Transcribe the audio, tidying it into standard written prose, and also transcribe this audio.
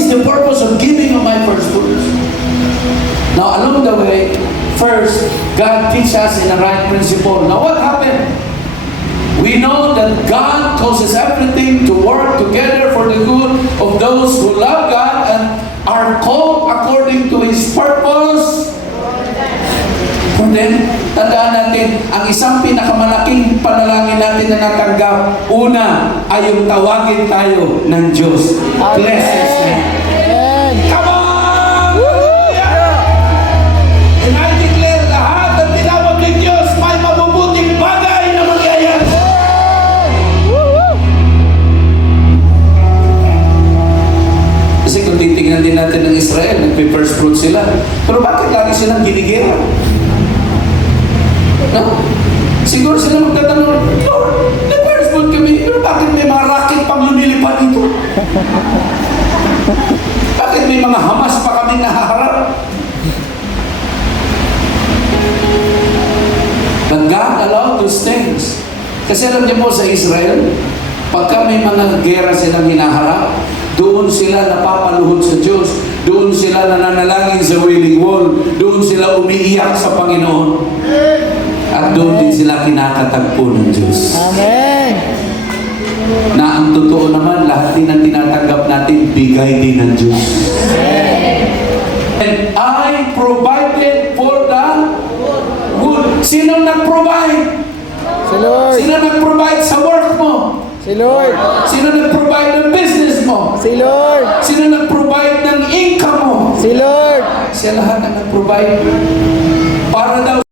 is the purpose of giving of my first fruits? Now, along the way, first, God teaches us in the right principle. Now, what happened? We know that God causes everything to work together for the good of those who love God and are called according to His purpose. And then, tandaan natin, ang isang pinakamalaking panalangin natin na natanggap, una ay yung tawagin tayo ng Diyos. Bless His name. Come on! And I declare lahat ng tinawag ng Diyos may mabubuting bagay na mangyayari. Kasi kung titignan din natin ng Israel, nagpe-first fruit sila. Pero bakit lagi silang ginigera? No? Siguro sila magtatanong, Lord, nag-first fruit kami, pero bakit may mga rocket pang lumilipad dito? Bakit may mga Hamas pa kaming nahaharap? But God allowed those things. Kasi alam niyo po sa Israel, pagka may mga gera silang hinaharap, doon sila napapaluhod sa Diyos, doon sila nananalangin sa Wailing Wall, doon sila umiiyak sa Panginoon. At doon din sila kinakatagpo ng Diyos. Amen. Na ang totoo naman, lahat din ang tinatanggap natin, bigay din ng Diyos. And I provided for the good. Sino nag-provide? Si Lord. Sino nag-provide sa work mo? Si Lord. Sino nag-provide ng business mo? Si Lord. Sino nag-provide ng income mo? Si Lord. Siya lahat ang nag-provide. Para daw